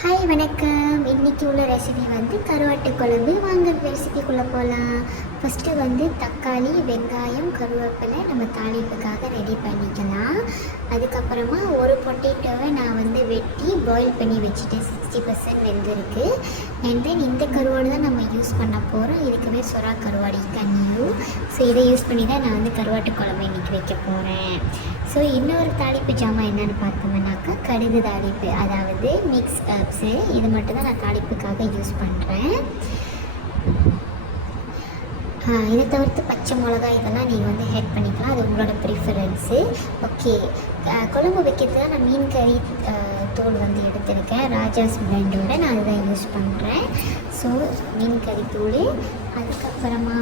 Hi வணக்கம். இன்றைக்கி உள்ள ரெசிபி வந்து கருவாட்டு குழம்பு. வாங்க ரெசிபிக்குள்ளே போகலாம். ஃபஸ்ட்டு தக்காளி, வெங்காயம், கருவேப்பிலை நம்ம தாளிப்புக்காக ரெடி பண்ணிக்கலாம். அதுக்கப்புறமா ஒரு பொட்டேட்டோவை நான் வெட்டி பாயில் பண்ணி வச்சுட்டேன். 60% வெந்திருக்கு. அண்ட் தென் இந்த கருவாடு தான் நம்ம யூஸ் பண்ண போகிறோம். இதுக்குமே சொரா கருவாடு கன்னியூ. ஸோ இதை யூஸ் பண்ணி தான் நான் கருவாட்டு குழம்பு இன்றைக்கி வைக்க போகிறேன். ஸோ இன்னொரு தாளிப்பு ஜாமான் என்னென்னு பார்த்தோம்னாக்கா கடுகு தாளிப்பு, அதாவது மிக்ஸ் ஹர்ப்ஸு. இது மட்டும் தான் நான் தாளிப்புக்காக யூஸ் பண்ணுறேன். இதை தவிர்த்து பச்சை மிளகாய் இதெல்லாம் நீங்கள் ஹெட் பண்ணிக்கலாம், அது உங்களோட ப்ரிஃபரன்ஸு. ஓகே, குழம்பு வைக்கிறது தான் நான் மீன் கறி தூள் எடுத்திருக்கேன். ராஜாஸ் பிராண்டோட நான் அதுதான் யூஸ் பண்ணுறேன். ஸோ மீன் கறி தூள், அதுக்கப்புறமா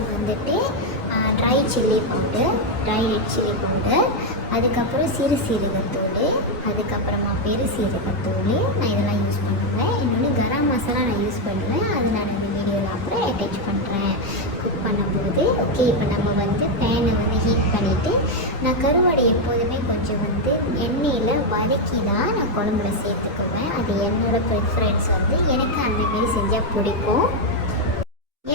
try chilli powder, try red chilli powder, அதுக்கப்புறம் சிறு சீரகத்தூள், அதுக்கப்புறமா பெரு சீரகத்தூள் நான் இதெல்லாம் யூஸ் பண்ணுவேன். இன்னொன்று கரம் மசாலா நான் யூஸ் பண்ணுவேன். அது நான் இந்த வீடியோவில் அப்புறம் அட்டாச் பண்ணுறேன் குக் பண்ணும்போது. ஓகே, இப்போ நம்ம பேனை ஹீட் பண்ணிவிட்டு நான் கருவாடை எப்போதுமே கொஞ்சம் எண்ணெயில் வதக்கி தான் நான் குழம்புல சேர்த்துக்குவேன். அது என்னோடய ப்ரிஃபரன்ஸ். எனக்கு அந்தமாரி செஞ்சால் பிடிக்கும்,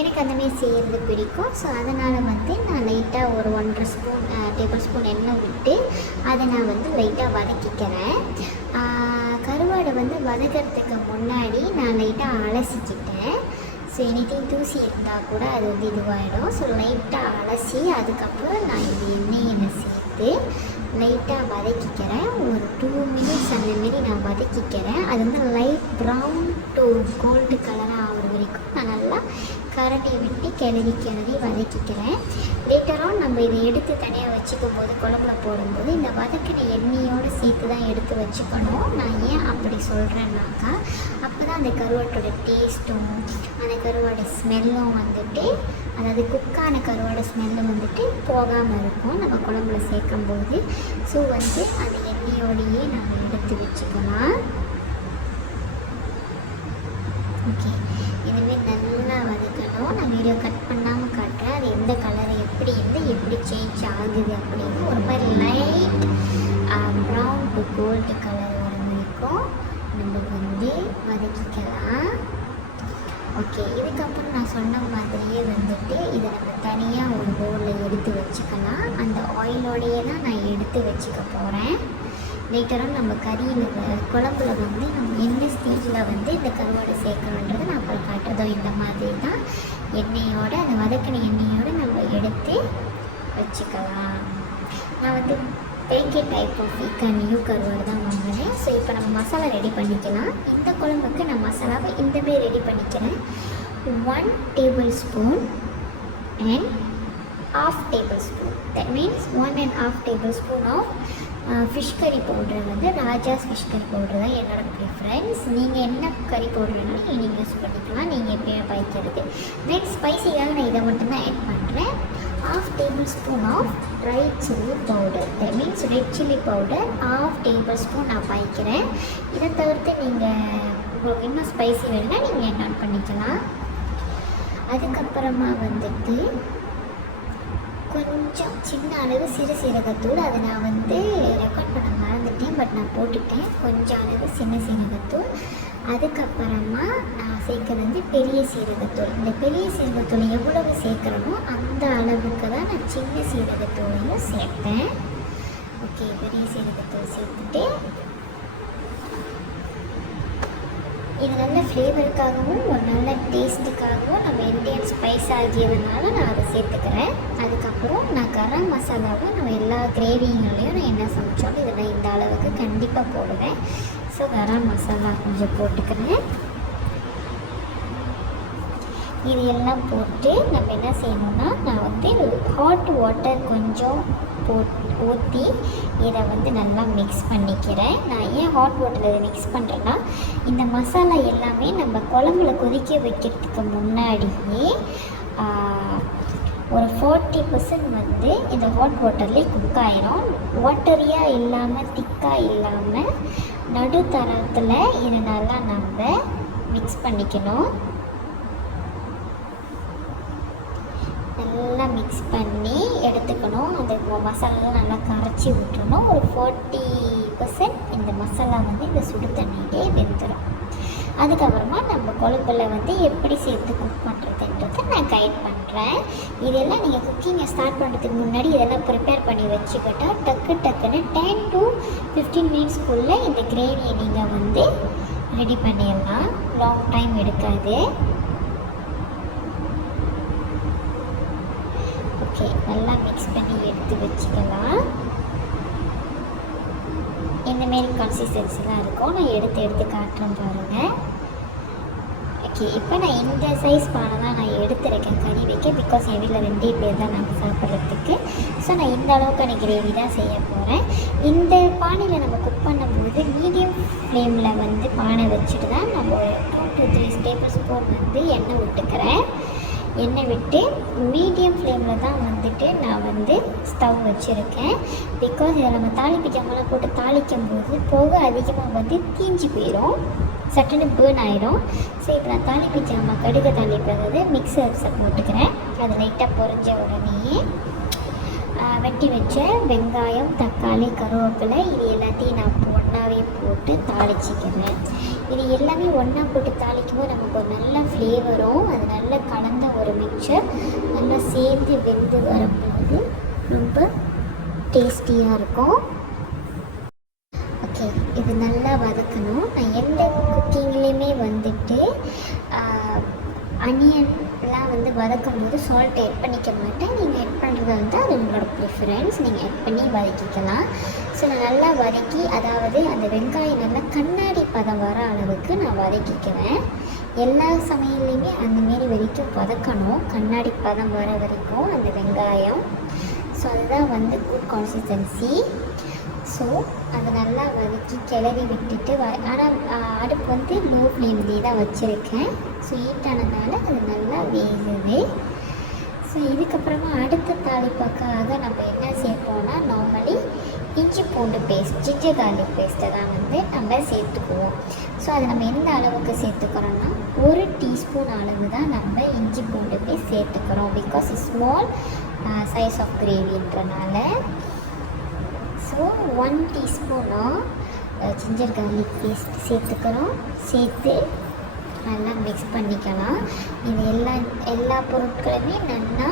எனக்கு அந்தமாரி செய்கிறது பிடிக்கும். ஸோ அதனால் நான் லைட்டாக ஒரு 1.5 டேபிள் ஸ்பூன் எண்ணெய் விட்டு அதை நான் லைட்டாக வதக்கிக்கிறேன். கருவாடை வதக்கிறதுக்கு முன்னாடி நான் லைட்டாக அலசிக்கிட்டேன். ஸோ எனிதிங் தூசி இருந்தால் கூட அது இதுவாகிடும். ஸோ லைட்டாக அலசி அதுக்கப்புறம் நான் இந்த எண்ணெயை சேர்த்து லைட்டாக வதக்கிக்கிறேன். ஒரு 2 மினிட்ஸ் அந்தமாரி நான் வதக்கிக்கிறேன். அது லைட் ப்ரௌன் டு கோல்டு கலராக ஆகிற வரைக்கும் நான் நல்லா கரண்டி விட்டு கிளறி வதக்கிக்கிறேன். லேட்டராக நம்ம இதை எடுத்து தனியாக வச்சுக்கும் போது குழம்புல போடும்போது இந்த வதக்கின எண்ணெயோடு சேர்த்து தான் எடுத்து வச்சுக்கணும். நான் ஏன் அப்படி சொல்கிறேன்னாக்கா, அப்போ தான் அந்த கருவாட்டோட டேஸ்ட்டும் அந்த கருவாடை ஸ்மெல்லும் அதாவது குக்கான கருவாடை ஸ்மெல்லும் போகாமல் இருக்கும் நம்ம குழம்புல சேர்க்கும்போது. ஸோ அந்த எண்ணெயோடையே நம்ம எடுத்து வச்சுக்கலாம். ஓகே, இதுமாரி நல்லா வதக்கணும். நான் வீடியோ கட் பண்ணாமல் காட்டுறேன். அது எந்த கலரை எப்படி சேஞ்ச் ஆகுது அப்படின்னு. ஒரு மாதிரி light brown to gold colour வர வரைக்கும் நம்ம வதக்கிக்கலாம். ஓகே, இதுக்கப்புறம் நான் சொன்ன மாதிரியே இதை நம்ம தனியாக ஒரு பவுலில் எடுத்து வச்சுக்கலாம். அந்த ஆயிலோடையே தான் நான் எடுத்து வச்சுக்க போகிறேன். லேட்டராக நம்ம கறியில் குழம்புல நம்ம என்ன ஸ்டேஜில் இந்த கருவாடை சேர்க்கணுன்றது நான் அப்புறம் காட்டுறதோ. இந்த மாதிரி தான் எண்ணெயோடு அந்த வதக்கின எண்ணெயோடு நம்ம எடுத்து வச்சுக்கலாம். நான் பேக்கெட் டைப் ஆஃப் கன்னியூ கருவாடு தான் வாங்கினேன். ஸோ இப்போ நம்ம மசாலா ரெடி பண்ணிக்கலாம். இந்த குழம்புக்கு நான் மசாலாவை இந்தமாரி ரெடி பண்ணிக்கிறேன். 1 tablespoon and ½ tablespoon, that means 1.5 tablespoon of fish curry powder. Rajah's fish curry powder தான் என்னோடய ப்ரிஃபரன்ஸ். நீங்கள் என்ன கறி பவுடர்னாலும் நீங்கள் யூஸ் பண்ணிக்கலாம், நீங்கள் எப்பயும் பாய்க்கிறது. தென் ஸ்பைசியாக நான் இதை மட்டும்தான் ஆட் பண்ணுறேன். ½ tablespoon of dry chilli powder, that means red chilli powder ½ tablespoon நான் பாய்க்கிறேன். இதை தவிர்த்து நீங்கள் உங்களுக்கு இன்னும் ஸ்பைசி வேணுன்னா நீங்கள் ஆட் பண்ணிக்கலாம். அதுக்கப்புறமா கொஞ்சம் சின்ன அளவு சிறு சீரகத்தூள், அதை நான் ரெக்கார்ட் பண்ண மறந்துட்டேன், பட் நான் போட்டுட்டேன். கொஞ்சம் அளவு சின்ன சீரகத்தூள். அதுக்கப்புறமா நான் சேர்க்குறது பெரிய சீரகத்தூள். இந்த பெரிய சீரகத்தூள் எவ்வளவு சேர்க்குறனோ அந்த அளவுக்கு தான் நான் சின்ன சீரகத்தூளையும் சேர்ப்பேன். ஓகே, பெரிய சீரகத்தூள் சேர்த்துட்டு இது நல்ல ஃப்ளேவருக்காகவும் ஒரு நல்ல டேஸ்ட்டுக்காகவும் நம்ம இந்தியன் ஸ்பைஸ் ஆகியதுனால நான் அதை சேர்த்துக்கிறேன். அதுக்கப்புறம் நான் கரம் மசாலாவும் நம்ம எல்லா கிரேவிங்களையும் நான் என்ன சமைச்சாலும் இதை நான் இந்த அளவுக்கு கண்டிப்பாக போடுவேன். ஸோ கரம் மசாலா கொஞ்சம் போட்டுக்கிறேன். இது எல்லாம் போட்டு நம்ம என்ன செய்யணும்னா, நான் ஹாட் வாட்டர் கொஞ்சம் ஊற்றி இதை நல்லா மிக்ஸ் பண்ணிக்கிறேன். நான் ஏன் ஹாட் வாட்டர் இதை மிக்ஸ் பண்ணுறேன்னா, இந்த மசாலா எல்லாமே நம்ம குழம்புல கொதிக்க வைக்கிறதுக்கு முன்னாடியே ஒரு 40% இந்த ஹாட் வாட்டர்லேயே குக் ஆயிரும். வாட்டரியாக இல்லாமல் திக்காக இல்லாமல் நடுத்தரத்தில் இதை நல்லா நம்ம மிக்ஸ் பண்ணிக்கணும். நல்லா மிக்ஸ் பண்ணி எடுத்துக்கணும். அந்த மசாலாலாம் நல்லா கரைச்சி விட்டுறணும். ஒரு 40% இந்த மசாலா இந்த சுடு தண்ணியிலே வெந்துடும். அதுக்கப்புறமா நம்ம குழம்புல வந்து எப்படி சேர்த்து குக் பண்ணுறதுன்றதை நான் கைட் பண்ணுறேன். இதெல்லாம் நீங்கள் குக்கிங்கை ஸ்டார்ட் பண்ணுறதுக்கு முன்னாடி இதெல்லாம் ப்ரிப்பேர் பண்ணி வச்சுக்கிட்டால் டக்குன்னு 10 to 15 மினிட்ஸ்க்குள்ளே இந்த கிரேவியை நீங்கள் வந்து ரெடி பண்ணிடலாம். லாங் டைம் எடுக்காது. ஓகே, நல்லா மிக்ஸ் பண்ணி எடுத்து வச்சுக்கலாம். இந்தமாரி கன்சிஸ்டன்சிலாம் இருக்கும். நான் எடுத்து காட்டுறேன் பாருங்கள். ஓகே, இப்போ நான் இந்த சைஸ் பானை தான் நான் எடுத்துருக்கேன் கறி வைக்க. பிகாஸ் என் வீட்டில் 2 பேர் தான் நாங்கள் சாப்பிட்றதுக்கு. ஸோ நான் இந்த அளவுக்கான கிரேவி தான் செய்ய போகிறேன். இந்த பானையில் நம்ம குக் பண்ணும்போது மீடியம் ஃப்ளேமில் வந்து பானை வச்சுட்டு தான் நம்ம ஒரு 2 to 3 டேபிள் ஸ்பூன் வந்து எண்ணெய் விட்டுக்கிறேன். எண்ணெய் விட்டு மீடியம் ஃப்ளேமில் தான் வந்துட்டு நான் வந்து ஸ்டவ் வச்சுருக்கேன். பிகாஸ் இதை நம்ம தாளிப்பு ஜாமெல்லாம் போட்டு தாளிக்கும் போது புகை அதிகமாக வந்து தீஞ்சு போயிடும், சட்டுன்னு பேர்ன் ஆகிடும். ஸோ இப்போ நான் தாளிப்பு ஜாமான் கடுகு தாளிப்பது மிக்சர்ஸை போட்டுக்கிறேன். அது லைட்டாக பொரிஞ்ச உடனே வெட்டி வச்ச வெங்காயம், தக்காளி, கருவேப்பிலை இது எல்லாத்தையும் நான் ஒன்றாவே போட்டு தாளிச்சிக்கிறேன். இது எல்லாமே ஒன்றா போட்டு தாளிக்கும் போது நமக்கு ஒரு நல்ல ஃப்ளேவரும், அது நல்லா கலந்த ஒரு மிக்சர் நல்லா சேர்ந்து வெந்து வரும்போது ரொம்ப டேஸ்டியாக இருக்கும். ஓகே, இது நல்லா வதக்கணும். நான் எந்த குக்கிங்லேயுமே வந்துட்டு அனியன்லாம் வந்து வதக்கும் போது சால்ட் ஆட் பண்ணிக்க மாட்டேன். நீங்கள் ஆட் பண்ணுறது வந்து அது உங்களோட ப்ரிஃபரன்ஸ், நீங்கள் ஆட் பண்ணி வதக்கிக்கலாம். ஸோ நான் நல்லா வதக்கி, அதாவது அந்த வெங்காயம் நல்லா கண்ணாடி பதம் வர அளவுக்கு நான் வதக்கிக்குவேன். எல்லா சமையல்லையுமே அந்தமாரி வரைக்கும் வதக்கணும், கண்ணாடி பதம் வர வரைக்கும் அந்த வெங்காயம். ஸோ அதுதான் வந்து குட் கன்சிஸ்டன்சி. ஸோ அதை நல்லா வதக்கி கிளறி விட்டுட்டு ஆனால் அடுப்பு வந்து லோ ஃப்ளேம்லேயே தான் வச்சுருக்கேன். ஸோ ஹீட்டானதுனால அது நல்லா வேகுது. ஸோ இதுக்கப்புறமா அடுத்த தாளிப்பாக்காக நம்ம என்ன சேர்ப்போம்னா, நார்மலி இஞ்சி பூண்டு பேஸ்ட், ஜிஞ்சர் கார்லிக் பேஸ்ட்டை தான் வந்து நம்ம சேர்த்துக்குவோம். ஸோ அது நம்ம எந்த அளவுக்கு சேர்த்துக்கிறோன்னா 1 டீஸ்பூன் அளவு தான் நம்ம இஞ்சி பூண்டு பேஸ்ட் சேர்த்துக்கிறோம். பிகாஸ் ஸ்மால் சைஸ் ஆஃப் கிரேவின்றனால. ஸோ 1 டீஸ்பூனாக ஜிஞ்சர் கார்லிக் பேஸ்ட் சேர்த்துக்கிறோம். சேர்த்து நல்லா மிக்ஸ் பண்ணிக்கலாம். இது எல்லா பொருட்களுமே நல்லா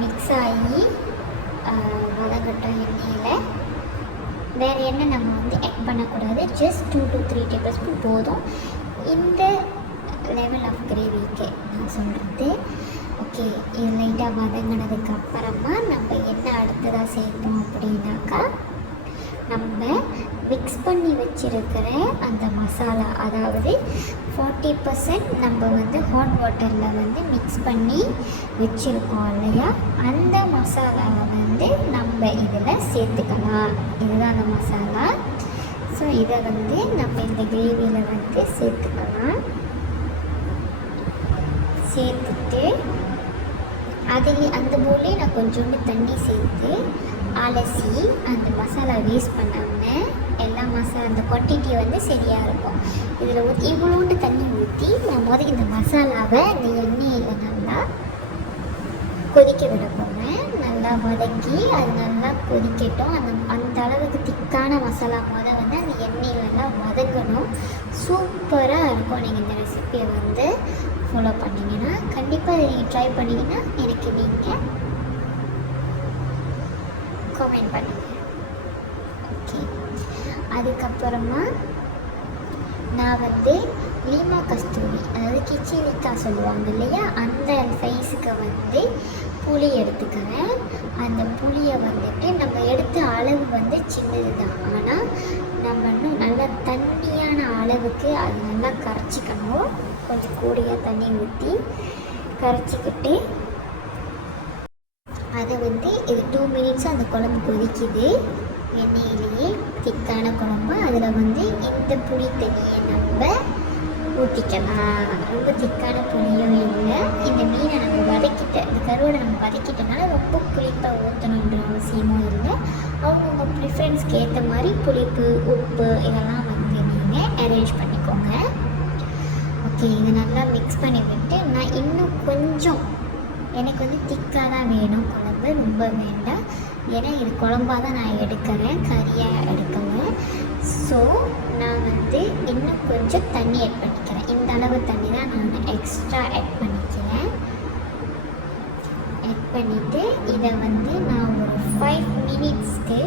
மிக்ஸ் ஆகி வதங்கட்டும் எண்ணெயில். வேறு எண்ணெய் நம்ம வந்து ஆட் பண்ணக்கூடாது. ஜஸ்ட் 2 to 3 டேபிள் ஸ்பூன் போதும் இந்த லெவல் ஆஃப் கிரேவிக்கு நான் சொல்கிறது. ஓகே, இது லைட்டாக வதங்கினதுக்கு அப்புறமா நம்ம என்ன அடுத்ததாக சேர்த்தோம் அப்படின்னாக்கா, நம்ம மிக்ஸ் பண்ணி வச்சுருக்கிற அந்த மசாலா, அதாவது 40% நம்ம வந்து ஹாட் வாட்டரில் வந்து மிக்ஸ் பண்ணி வச்சுருக்கோம் இல்லையா, அந்த மசாலாவை வந்து நம்ம இதில் சேர்த்துக்கலாம். இதுதான் அந்த மசாலா. ஸோ இதை வந்து நம்ம இந்த கிரேவியில் வந்து சேர்த்துக்கலாம். சேர்த்துட்டு அந்த போலே நான் கொஞ்சோண்டு தண்ணி சேர்த்து அலசி அந்த மசாலா வேஸ்ட் பண்ணாமல் எல்லா அந்த குவான்டிட்டி வந்து சரியாக இருக்கும். இதில் இவ்வளோண்டு தண்ணி ஊற்றி நான் இந்த மசாலாவை இந்த எண்ணெயில் நல்லா கொதிக்க விட போகிறேன். நல்லா வதக்கி அது நல்லா கொதிக்கட்டும். அந்த அளவுக்கு திக்கான மசாலா வந்து அந்த எண்ணெயில் நல்லா வதக்கணும். சூப்பராக இருக்கும். நீங்கள் இந்த ரெசிபியை வந்து ஃபாலோ பண்ணிங்கன்னா, கண்டிப்பாக அதை நீங்கள் ட்ரை பண்ணிங்கன்னா எனக்கு நீங்கள் கமெண்ட் பண்ணுங்கள். ஓகே, அதுக்கப்புறமா நான் வந்து லீமா கஸ்தூரி, அதாவது கிச்சிலிக்கா சொல்லுவாங்க இல்லையா, அந்த சைஸுக்கு வந்து புளி எடுத்துக்கிறேன். அந்த புளியை வந்துட்டு நம்ம எடுத்த அளவு வந்து சின்னது தான், ஆனால் நம்ம இன்னும் நல்லா தண்ணியான அளவுக்கு அது நல்லா கரைச்சிக்கணும். கொஞ்சம் கூடியாக தண்ணி ஊற்றி கரைச்சிக்கிட்டு அதை வந்து இது 2 மினிட்ஸ் அந்த குழம்பு கொதிக்குது எண்ணெயிலேயே, திக்கான குழம்பு. அதில் வந்து இந்த புளி தண்ணியை நம்ம ஊற்றிக்கலாம். ரொம்ப திக்கான புளியும் இல்லை. இந்த மீனை நம்ம இந்த கருவோட நம்ம வதக்கிட்டனால ரொம்ப புளிப்பாக ஊற்றணுன்ற அவசியமும் இல்லை. அவங்கவுங்க ப்ரிஃபரன்ஸ்க்கு ஏற்ற மாதிரி புளிப்பு, உப்பு இதெல்லாம் வந்து நீங்கள் அரேஞ்ச் பண்ணிக்கோங்க. ஓகே, இதை நல்லா மிக்ஸ் பண்ணி விட்டு நான் இன்னும் கொஞ்சம், எனக்கு வந்து திக்காக தான் வேணும் குழம்பு, ரொம்ப வேண்டாம். ஏன்னா இது குழம்பாக தான் நான் எடுக்கிறேன், கறியாக எடுக்கலை. ஸோ நான் வந்து இன்னும் கொஞ்சம் தண்ணி ஆட் பண்ணிக்கிறேன். இந்த அளவு தண்ணி தான் நான் எக்ஸ்ட்ரா ஆட் பண்ணிக்கிறேன். ஆட் பண்ணிவிட்டு இதை வந்து நான் ஒரு 5 மினிட்ஸ்க்கு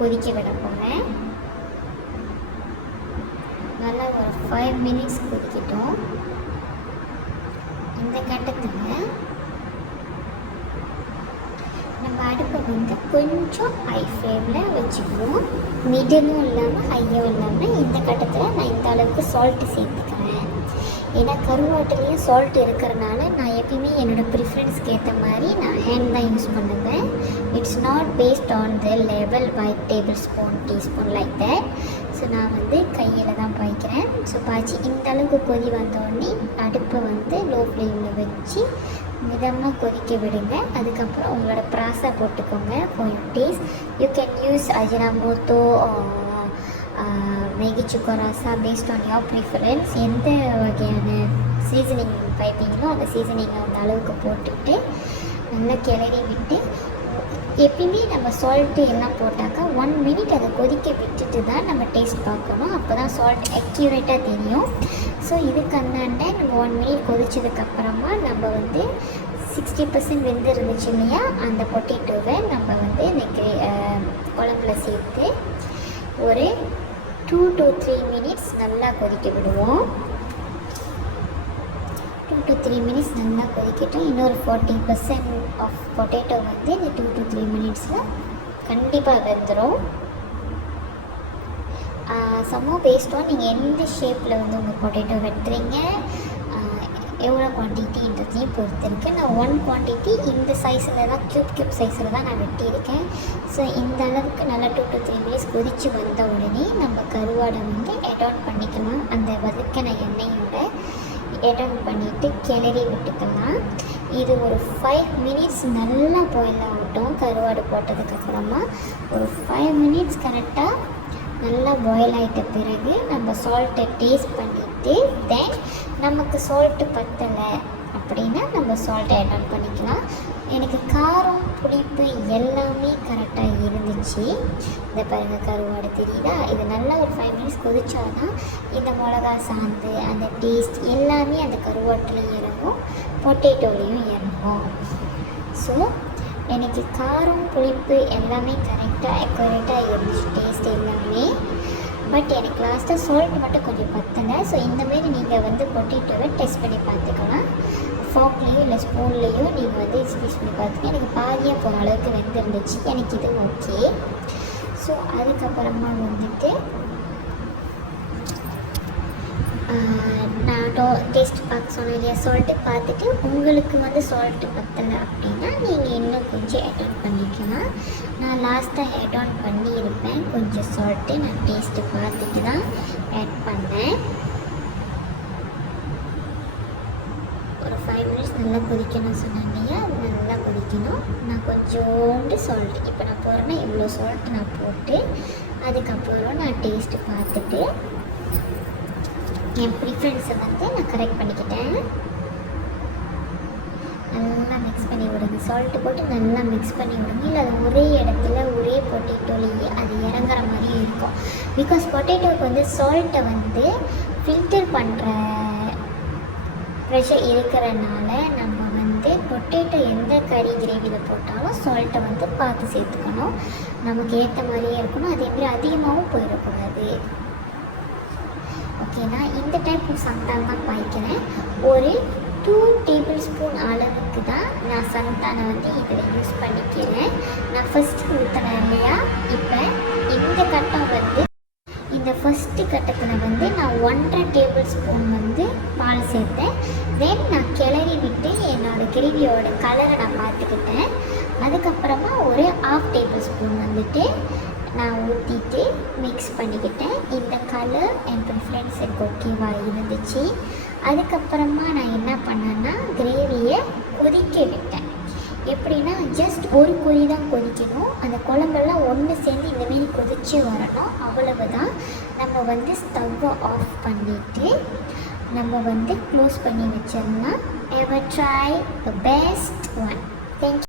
கொதிக்க விட போகிறேன். நல்லா ஒரு 5 மினிட்ஸ் கொதிக்கட்டும். இந்த கட்டத்தில் நம்ம அடுப்பை வந்து கொஞ்சம் ஹை ஃப்ளேமில் வச்சுக்கணும். மிடிலும் இல்லாமல் ஹையும் இல்லாமல். இந்த கட்டத்தில் நான் இந்த அளவுக்கு சால்ட்டு சேர்த்துக்கிறேன். ஏன்னா கருவாட்டிலையும் சால்ட் இருக்கிறனால நான் எப்பயுமே என்னோடய ப்ரிஃபரன்ஸ்க்கு ஏற்ற மாதிரி நான் ஹேண்ட் தான் யூஸ் பண்ணுவேன். It's not based on the level by tablespoon teaspoon like that. So நான் வந்து கையில் தான் பாய்க்கிறேன். ஸோ பாய்ச்சி இந்த அளவுக்கு கொதி வந்தோடனே அடுப்பை வந்து லோ ஃப்ளேமில் வச்சு மிதமாக கொதிக்க விடுங்க. அதுக்கப்புறம் உங்களோட ப்ராஸா போட்டுக்கோங்க for your taste. You can use Ajinomoto Maggi சுக்கராசா பேஸ்ட் ஆன் யோர் ப்ரிஃபரன்ஸ். எந்த வகையான சீசனிங் பைப்பிங்களோ அந்த சீசனிங்கை அந்த அளவுக்கு போட்டுட்டு நல்லா கிளறி விட்டு, எப்பயுமே நம்ம சால்ட்டு எல்லாம் போட்டாக்கா 1 மினிட் அதை கொதிக்க விட்டுட்டு தான் நம்ம டேஸ்ட் பார்க்கணும். அப்போ தான் சால்ட் அக்யூரேட்டாக தெரியும். ஸோ இதுக்கு அந்தாண்ட நம்ம 1 மினிட் கொதிச்சதுக்கப்புறமா நம்ம வந்து 60% வெந்து இருந்துச்சு இல்லையா, அந்த பொட்டேட்டோவை நம்ம வந்து இந்த குழம்புல சேர்த்து ஒரு 2 to 3 மினிட்ஸ் நல்லா கொதிக்க விடுவோம். 2 to 3 மினிட்ஸ் நல்லா கொதிக்கட்டும். இன்னொரு 40% ஆஃப் பொட்டேட்டோ வந்து இந்த 2 to 3 மினிட்ஸில் கண்டிப்பாக வெந்துடும். சம்மோ பேஸ்ட் ஆன் நீங்கள் எந்த ஷேப்பில் வந்து உங்கள் பொட்டேட்டோ வெட்டுறீங்க, எவ்வளோ குவான்டிட்டின்றதையும் பொறுத்து இருக்குது. நான் 1 குவான்டிட்டி இந்த சைஸில் தான் க்யூப் சைஸில் தான் நான் வெட்டியிருக்கேன். ஸோ இந்த அளவுக்கு நல்லா 2 to 3 மினிட்ஸ் கொதித்து வந்த உடனே நம்ம கருவாடை வந்து ஆட் ஆன் பண்ணிக்கலாம். அந்த வதக்கின எண்ணெயோட ஆட் ஆன் பண்ணிவிட்டு கிளறி விட்டுக்கலாம். இது ஒரு 5 மினிட்ஸ் நல்லா பாயில் ஆகட்டும். கருவாடு போட்டதுக்கப்புறமா ஒரு 5 மினிட்ஸ் கரெக்டாக நல்லா பாயில் ஆகிட்ட பிறகு நம்ம சால்ட்டை டேஸ்ட் பண்ணிவிட்டு தென் நமக்கு சால்ட்டு பத்தலை அப்படின்னா நம்ம சால்ட்டை ஆட் ஆன் பண்ணிக்கலாம். எனக்கு காரம் புளிப்பு எல்லாமே கரெக்டாக இருந்துச்சு. இந்த பாருங்கள் கருவாடு தெரியுதா? இது நல்லா ஒரு 5 மினிட்ஸ் கொதிச்சாதான் இந்த மிளகா சாந்து அந்த டேஸ்ட் எல்லாமே அந்த கருவாட்டிலையும் இறங்கும், பொட்டேட்டோலையும் இறங்கும். ஸோ எனக்கு காரம் புளிப்பு எல்லாமே கரெக்டாக அக்யூரேட்டாக இருந்துச்சு டேஸ்ட் எல்லாமே. பட் எனக்கு லாஸ்ட்டாக சால்ட் மட்டும் கொஞ்சம் பத்தலை. ஸோ இந்தமாரி நீங்கள் வந்து பொட்டேட்டோவை டெஸ்ட் பண்ணி பார்த்துக்கலாம். ஃபாக்லேயோ இல்லை ஸ்பூன்லேயோ நீங்கள் வந்து ஸ்பீஸ் பண்ணி பார்த்துக்க. எனக்கு பாதியாக போகிற அளவுக்கு வெந்திருந்துச்சு. எனக்கு இது ஓகே. ஸோ அதுக்கப்புறமா வந்துட்டு நான் டேஸ்ட் பார்க்க சொன்னேன் இல்லையா, சால்ட்டு பார்த்துட்டு உங்களுக்கு வந்து சால்ட்டு பத்தலை அப்படின்னா நீங்கள் இன்னும் கொஞ்சம் ஆட் ஆன் பண்ணிக்கலாம். நான் லாஸ்ட்டாக ஆட் ஆன் பண்ணியிருப்பேன் கொஞ்சம் சால்ட்டு. நான் டேஸ்ட்டு பார்த்துட்டு தான் ஆட் பண்ணேன். ஒரு 5 மினிட்ஸ் நல்லா கொதிக்கணும் சொன்னேன் இல்லையா, அது நல்லா கொதிக்கணும். நான் கொஞ்சோண்டு சால்ட்டு இப்போ நான் போடுறேன்னா இவ்வளோ சால்ட்டு நான் போட்டு அதுக்கப்புறம் நான் டேஸ்ட்டு பார்த்துட்டு என் ப்ரிஃபரன்ஸை வந்து நான் கரெக்ட் பண்ணிக்கிட்டேன். நல்லா மிக்ஸ் பண்ணி விடுங்க. சால்ட்டு போட்டு நல்லா மிக்ஸ் பண்ணி விடுங்க. இல்லை அது ஒரே இடத்துல ஒரே பொட்டேட்டோலேயே அது இறங்குற மாதிரியும் இருக்கும். பிகாஸ் பொட்டேட்டோவுக்கு வந்து சால்ட்டை வந்து ஃபில்டர் பண்ணுற ப்ரெஷர் இருக்கிறனால நம்ம வந்து பொட்டேட்டோ எந்த கறி கிரேவியில் போட்டாலும் சால்ட்டை வந்து பார்த்து சேர்த்துக்கணும். நமக்கு ஏற்ற மாதிரியே இருக்கணும். அதேமாதிரி அதிகமாகவும் போயிடக்கூடாது. ஓகே, நான் இந்த டைப் சந்தானம் தான் பாய்க்கிறேன். ஒரு 2 டேபிள் ஸ்பூன் அளவுக்கு தான் நான் சந்தானை வந்து இதில் யூஸ் பண்ணிக்கிறேன். நான் ஃபஸ்ட்டு ஊற்றினேன் இல்லையா, இப்போ இந்த கட்டம் வந்து இந்த ஃபஸ்ட்டு கட்டத்தில் வந்து நான் 1.5 டேபிள் ஸ்பூன் வந்து பால் சேர்த்தேன். தென் நான் கிளறி விட்டு என்னோடய கிரேவியோட கலரை நான் பார்த்துக்கிட்டேன். அதுக்கப்புறமா ஒரு 1/2 டேபிள் ஸ்பூன் வந்துட்டு நான் ஊற்றிட்டு மிக்ஸ் பண்ணிக்கிட்டேன். இந்த கலர் என் ப்ரிஃபரன்ஸ் எனக்கு ஓகேவாக இருந்துச்சு. அதுக்கப்புறமா நான் என்ன பண்ணேன்னா கிரேவியை கொதிக்க விட்டேன். எப்படின்னா ஜஸ்ட் ஒரு கொதி தான் கொதிக்கணும். அந்த குழம்பெல்லாம் ஒன்று சேர்ந்து இந்தமாரி கொதித்து வரணும், அவ்வளவுதான். நம்ம வந்து ஸ்டவ்வை ஆஃப் பண்ணிவிட்டு நம்ம வந்து க்ளோஸ் பண்ணி வச்சிடலாம். எவர் try the best one. Thank you.